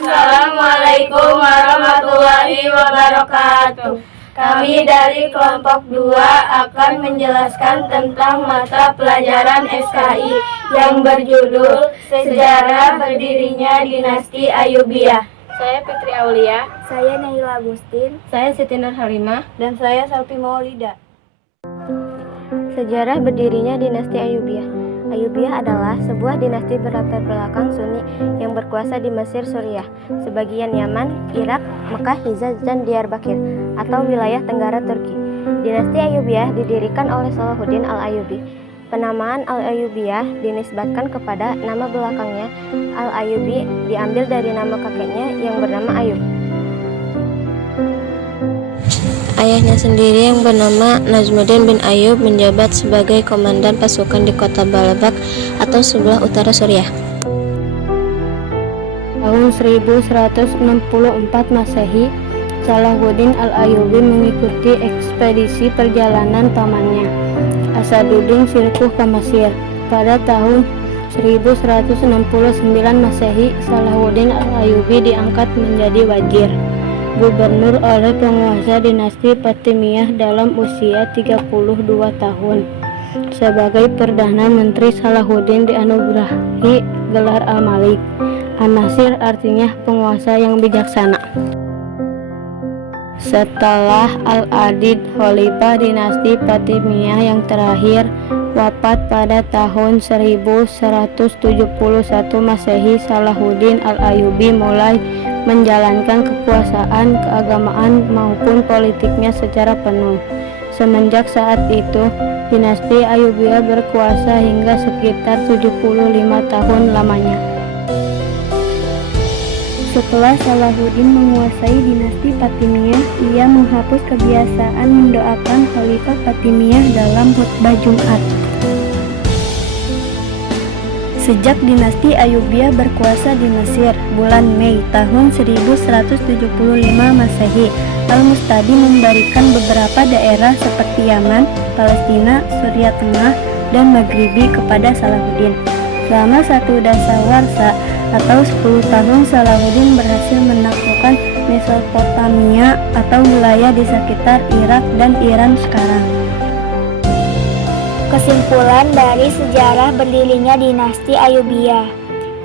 Assalamualaikum warahmatullahi wabarakatuh. Kami dari kelompok 2 akan menjelaskan tentang mata pelajaran SKI yang berjudul Sejarah Berdirinya Dinasti Ayyubiyah. Saya Fitri Aulia. Saya Naila Agustin. Saya Siti Nur Halimah. Dan saya Salpi Maulida. Sejarah berdirinya dinasti Ayyubiyah. Ayyubiyah adalah sebuah dinasti berlatar belakang Sunni yang berkuasa di Mesir, Suriah, sebagian Yaman, Irak, Mekah, Hijaz, dan Diyarbakir atau wilayah tenggara Turki. Dinasti Ayyubiyah didirikan oleh Salahuddin Al-Ayyubi. Penamaan Al-Ayyubiyah dinisbatkan kepada nama belakangnya. Al-Ayyubi diambil dari nama kakeknya yang bernama Ayyub. Ayahnya sendiri yang bernama Najmuddin bin Ayyub menjabat sebagai komandan pasukan di kota Baalbek atau sebelah utara Suriah. Tahun 1164 Masehi, Salahuddin Al-Ayyubi mengikuti ekspedisi perjalanan pamannya, Asaduddin Syirkuh ke Mesir. Pada tahun 1169 Masehi, Salahuddin Al-Ayyubi diangkat menjadi wazir gubernur oleh penguasa dinasti Fatimiyah dalam usia 32 tahun. Sebagai Perdana Menteri, Salahuddin dianugerahi gelar Al-Malik. An-Nasir artinya penguasa yang bijaksana. Setelah Al-Adid, khalifah dinasti Fatimiyah yang terakhir, wafat pada tahun 1171 Masehi, Salahuddin Al-Ayyubi mulai menjalankan kekuasaan keagamaan maupun politiknya secara penuh. Semenjak saat itu, dinasti Ayyubiyah berkuasa hingga sekitar 75 tahun lamanya. Setelah Salahuddin menguasai dinasti Fatimiyah, ia menghapus kebiasaan mendoakan Khalifah Fatimiyah dalam khutbah Jumat. Sejak dinasti Ayyubiyah berkuasa di Mesir, bulan Mei tahun 1175 Masehi, Al-Mustadi memberikan beberapa daerah seperti Yaman, Palestina, Suriah Tengah, dan Maghribi kepada Salahuddin. Selama satu dasawarsa atau 10 tahun, Salahuddin berhasil menaklukkan Mesopotamia atau wilayah di sekitar Irak dan Iran sekarang. Kesimpulan dari sejarah berdirinya dinasti Ayyubiyah.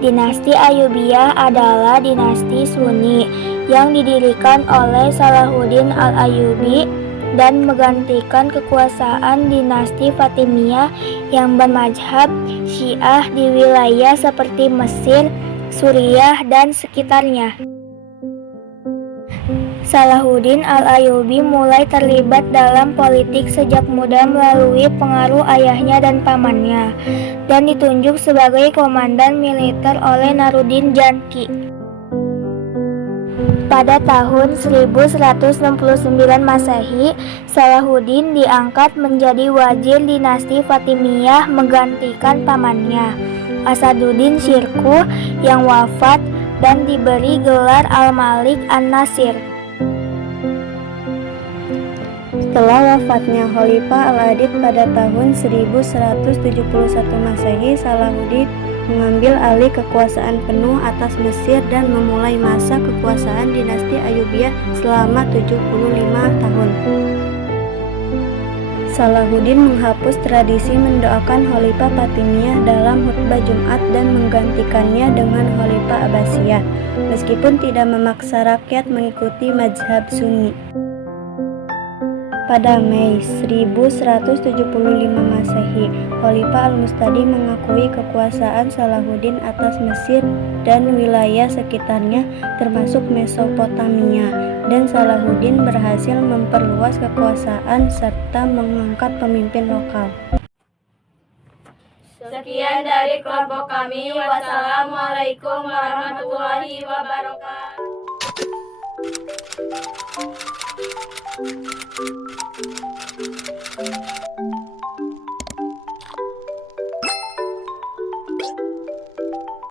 Dinasti Ayyubiyah adalah dinasti Sunni yang didirikan oleh Salahuddin Al-Ayyubi dan menggantikan kekuasaan dinasti Fatimiyah yang bermadzhab Syiah di wilayah seperti Mesir, Suriah, dan sekitarnya. Salahuddin Al-Ayyubi mulai terlibat dalam politik sejak muda melalui pengaruh ayahnya dan pamannya, dan ditunjuk sebagai komandan militer oleh Naruddin Janki. Pada tahun 1169 Masehi, Salahuddin diangkat menjadi wazir dinasti Fatimiyah menggantikan pamannya, Asaduddin Syirkuh, yang wafat dan diberi gelar Al-Malik An-Nasir. Setelah wafatnya Khalifah Al-Adid pada tahun 1171 Masehi, Salahuddin mengambil alih kekuasaan penuh atas Mesir dan memulai masa kekuasaan dinasti Ayyubiyah selama 75 tahun. Salahuddin menghapus tradisi mendoakan Khalifah Fatimiyah dalam khutbah Jumat dan menggantikannya dengan Khalifah Abbasiyah, meskipun tidak memaksa rakyat mengikuti mazhab Sunni. Pada Mei 1175 Masehi, Khalifah Al-Mustadi mengakui kekuasaan Salahuddin atas Mesir dan wilayah sekitarnya termasuk Mesopotamia, dan Salahuddin berhasil memperluas kekuasaan serta mengangkat pemimpin lokal. Sekian dari kelompok kami. Wassalamualaikum warahmatullahi wabarakatuh.